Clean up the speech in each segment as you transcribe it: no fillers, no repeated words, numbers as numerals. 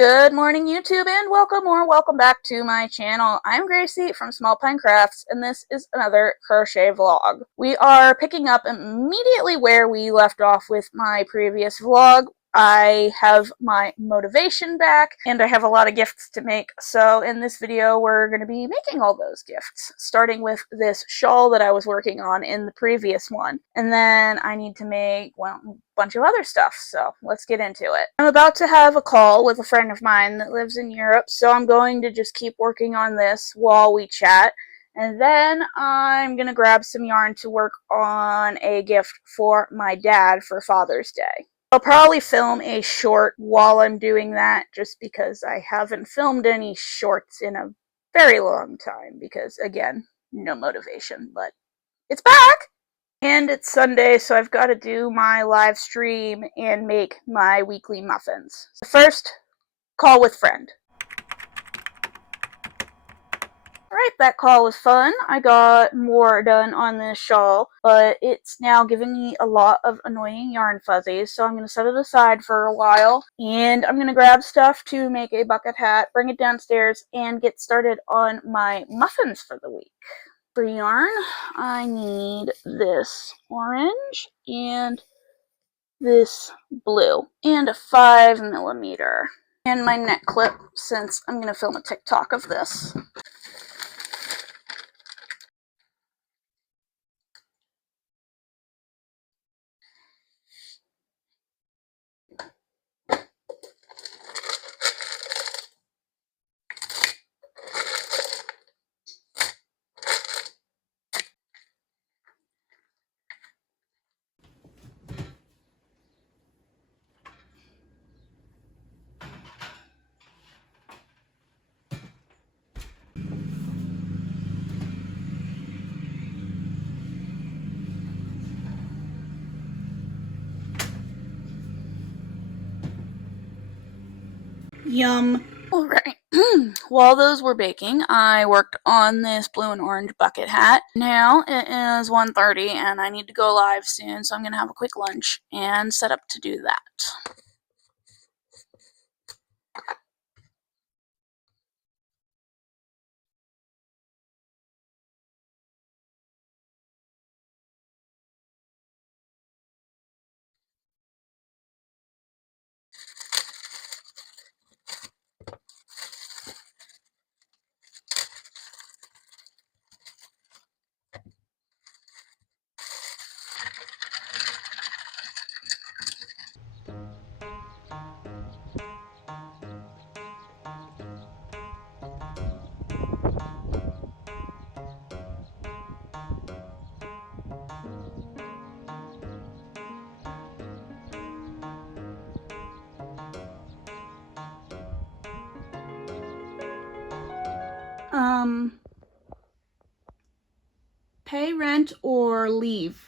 Good morning, YouTube, and welcome back to my channel. I'm Gracie from Small Pine Crafts, and this is another crochet vlog. We are picking up immediately where we left off with my previous vlog. I have my motivation back, and I have a lot of gifts to make, so in this video we're going to be making all those gifts, starting with this shawl that I was working on in the previous one, and then I need to make, well, a bunch of other stuff, so let's get into it. I'm about to have a call with a friend of mine that lives in Europe, so I'm going to just keep working on this while we chat. And then I'm going to grab some yarn to work on a gift for my dad for Father's Day. I'll probably film a short while I'm doing that, just because I haven't filmed any shorts in a very long time, because, again, no motivation, but it's back! And it's Sunday, so I've got to do my live stream and make my weekly muffins. First, call with friend. Alright, that call was fun. I got more done on this shawl, but it's now giving me a lot of annoying yarn fuzzies, so I'm going to set it aside for a while, and I'm going to grab stuff to make a bucket hat, bring it downstairs, and get started on my muffins for the week. For yarn, I need this orange and this blue, and a 5mm, and my neck clip, since I'm going to film a TikTok of this. Yum. Alright, while those were baking, I worked on this blue and orange bucket hat. Now it is 1:30 and I need to go live soon, so I'm going to have a quick lunch and set up to do that. Pay rent or leave?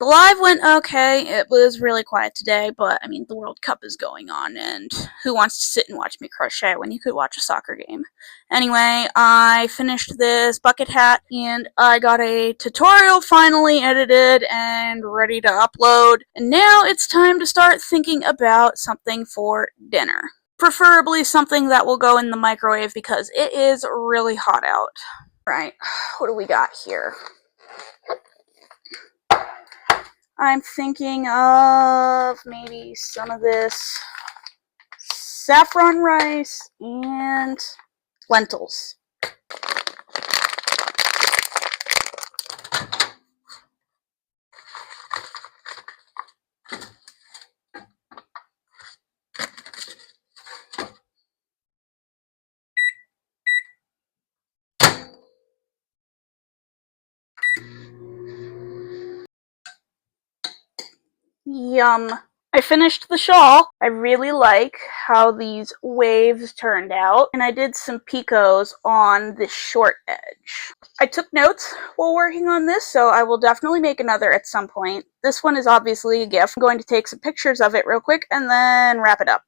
The live went okay. It was really quiet today, but I mean, the World Cup is going on, and who wants to sit and watch me crochet when you could watch a soccer game? Anyway, I finished this bucket hat, and I got a tutorial finally edited and ready to upload, and now it's time to start thinking about something for dinner. Preferably something that will go in the microwave because it is really hot out. Right, what do we got here? I'm thinking of maybe some of this saffron rice and lentils. Yum. I finished the shawl. I really like how these waves turned out, and I did some picots on the short edge. I took notes while working on this, so I will definitely make another at some point. This one is obviously a gift. I'm going to take some pictures of it real quick and then wrap it up.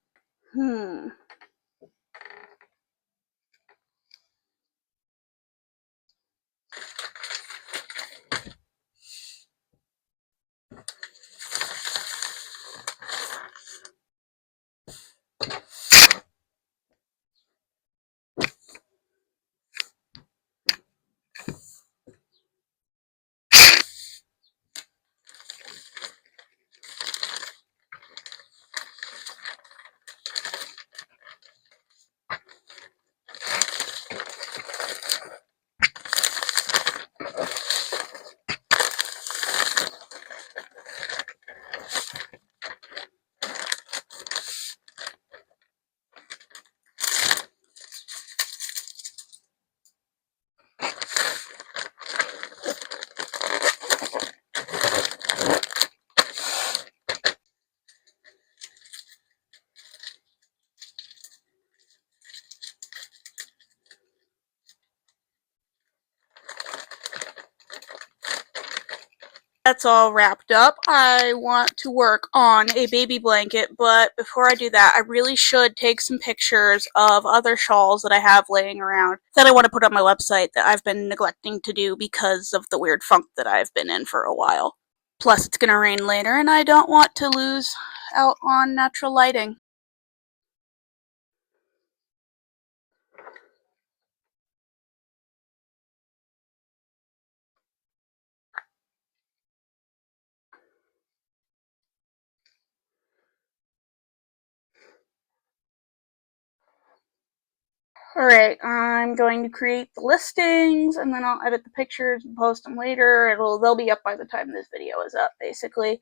That's all wrapped up. I want to work on a baby blanket, but before I do that, I really should take some pictures of other shawls that I have laying around that I want to put on my website that I've been neglecting to do because of the weird funk that I've been in for a while. Plus, it's gonna rain later, and I don't want to lose out on natural lighting. Alright, I'm going to create the listings, and then I'll edit the pictures and post them later. They'll be up by the time this video is up, basically.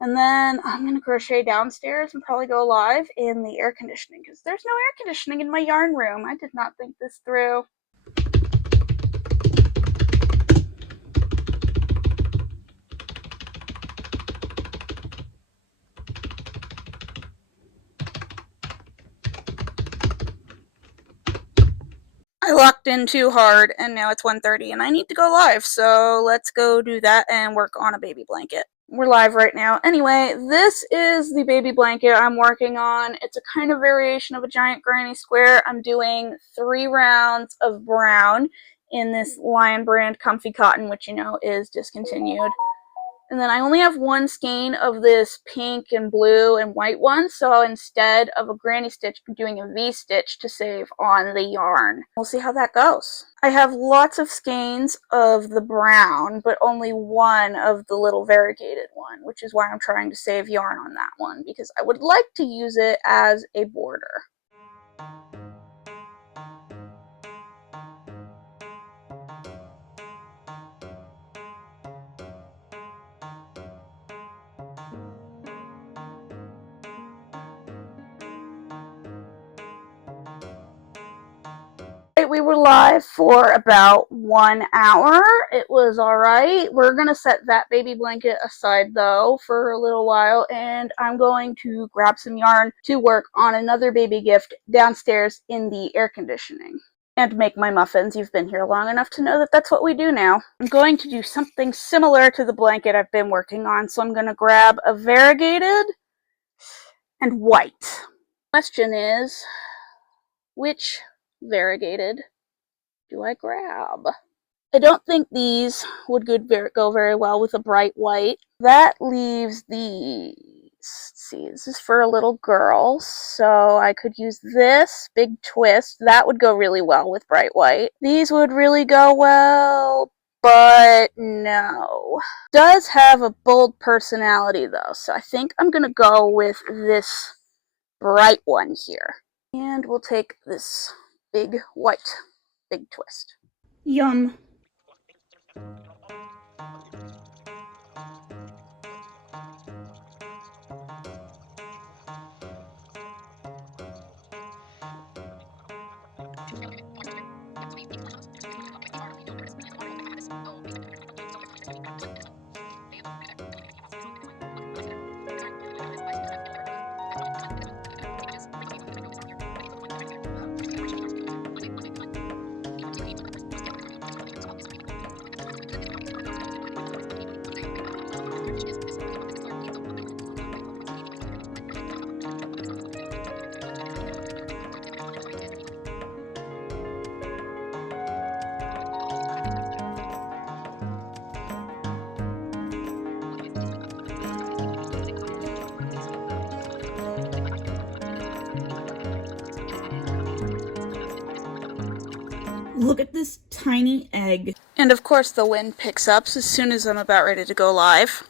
And then I'm going to crochet downstairs and probably go live in the air conditioning, because there's no air conditioning in my yarn room. I did not think this through. I locked in too hard, and now it's 1:30 and I need to go live, so let's go do that and work on a baby blanket. We're live right now. Anyway, this is the baby blanket I'm working on. It's a kind of variation of a giant granny square. I'm doing 3 rounds of brown in this Lion brand comfy cotton, which you know is discontinued. And then I only have 1 skein of this pink and blue and white one, so instead of a granny stitch, I'm doing a V-stitch to save on the yarn. We'll see how that goes. I have lots of skeins of the brown, but only 1 of the little variegated one, which is why I'm trying to save yarn on that one, because I would like to use it as a border. We were live for about 1 hour. It was alright. We're gonna set that baby blanket aside though for a little while, and I'm going to grab some yarn to work on another baby gift downstairs in the air conditioning. And make my muffins. You've been here long enough to know that that's what we do now. I'm going to do something similar to the blanket I've been working on, so I'm gonna grab a variegated and white. Question is, which variegated do I grab? I don't think these would go very well with a bright white. That leaves these. Let's see, this is for a little girl, so I could use this big twist. That would go really well with bright white. These would really go well, but no. Does have a bold personality though, so I think I'm gonna go with this bright one here. And we'll take this big white, big twist. Yum. Look at this tiny egg. And of course the wind picks up as soon as I'm about ready to go live.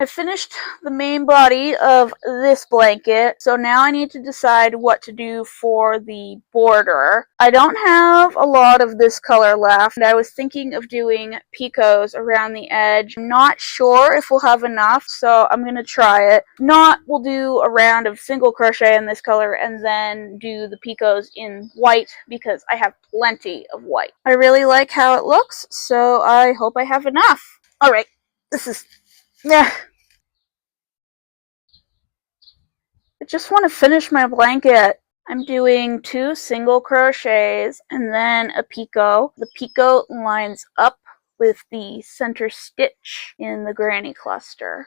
I finished the main body of this blanket, so now I need to decide what to do for the border. I don't have a lot of this color left, and I was thinking of doing picots around the edge. I'm not sure if we'll have enough, so I'm going to try it. If not, we'll do a round of single crochet in this color and then do the picots in white because I have plenty of white. I really like how it looks, so I hope I have enough. Alright, this is... yeah. I just want to finish my blanket. I'm doing 2 single crochets and then a picot. The picot lines up with the center stitch in the granny cluster.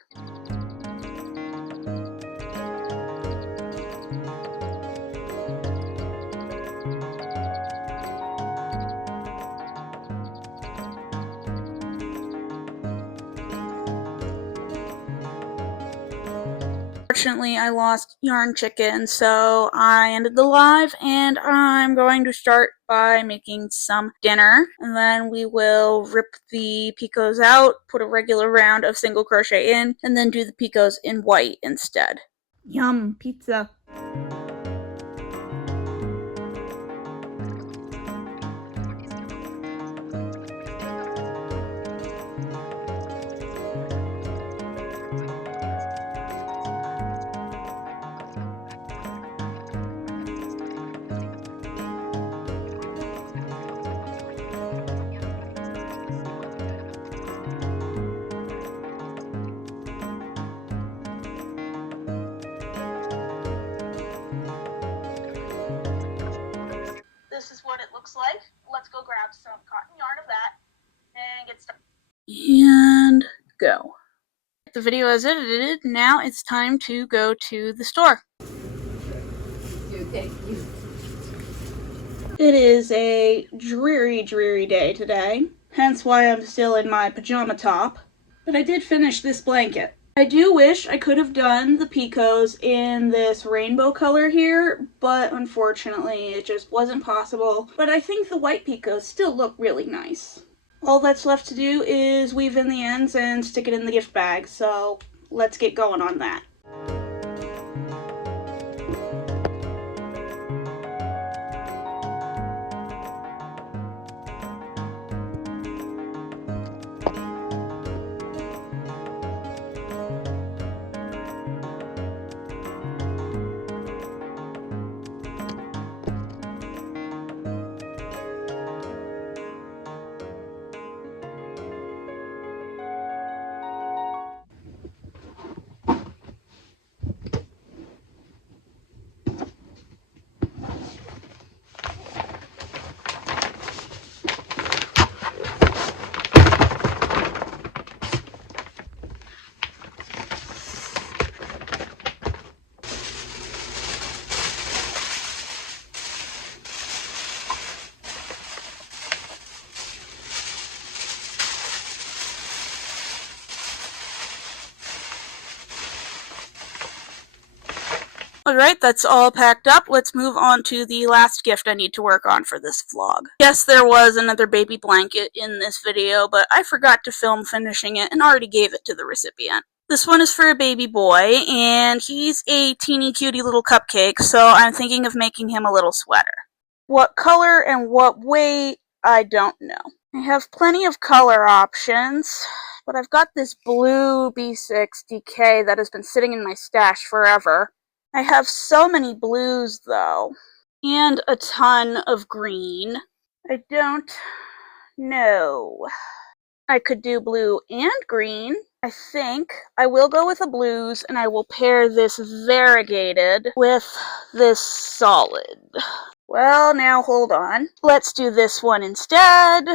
Unfortunately, I lost Yarn Chicken, so I ended the live, and I'm going to start by making some dinner, and then we will rip the picots out, put a regular round of single crochet in, and then do the picots in white instead. Yum, pizza. This is what it looks like. Let's go grab some cotton yarn of that and get started. And go. The video is edited. Now it's time to go to the store. Thank you. It is a dreary, dreary day today, hence why I'm still in my pajama top. But I did finish this blanket. I do wish I could have done the picots in this rainbow color here, but unfortunately it just wasn't possible. But I think the white picots still look really nice. All that's left to do is weave in the ends and stick it in the gift bag, so let's get going on that. Alright, that's all packed up. Let's move on to the last gift I need to work on for this vlog. Yes, there was another baby blanket in this video, but I forgot to film finishing it and already gave it to the recipient. This one is for a baby boy, and he's a teeny cutie little cupcake, so I'm thinking of making him a little sweater. What color and what weight, I don't know. I have plenty of color options, but I've got this blue B6DK that has been sitting in my stash forever. I have so many blues, though, and a ton of green. I don't know. I could do blue and green. I think I will go with the blues, and I will pair this variegated with this solid. Well, now hold on. Let's do this one instead.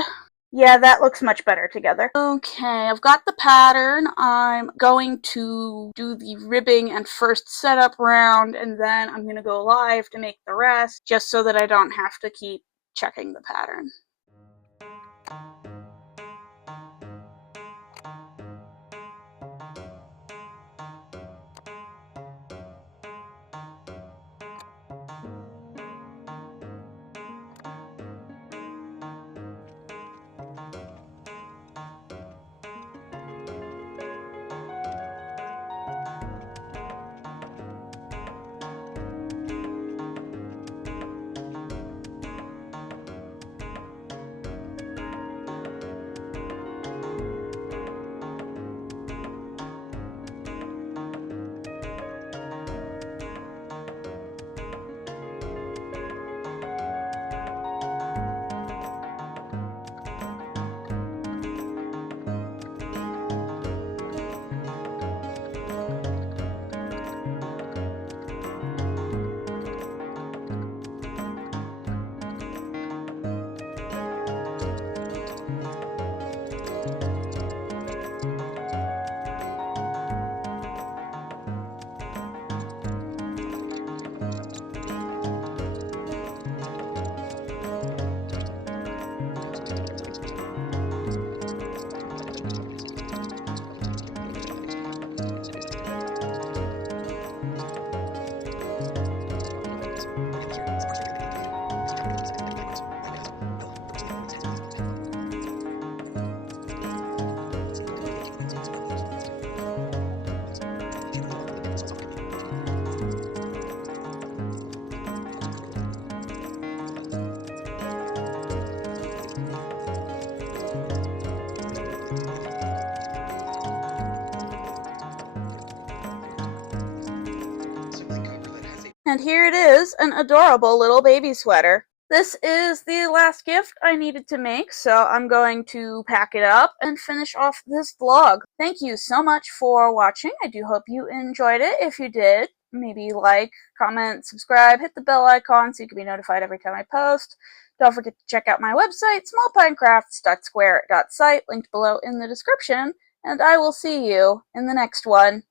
Yeah, that looks much better together. Okay, I've got the pattern. I'm going to do the ribbing and first setup round, and then I'm going to go live to make the rest, just so that I don't have to keep checking the pattern. And here it is, an adorable little baby sweater. This is the last gift I needed to make, so I'm going to pack it up and finish off this vlog. Thank you so much for watching. I do hope you enjoyed it. If you did, maybe like, comment, subscribe, hit the bell icon so you can be notified every time I post. Don't forget to check out my website, smallpinecrafts.square.site, linked below in the description, and I will see you in the next one.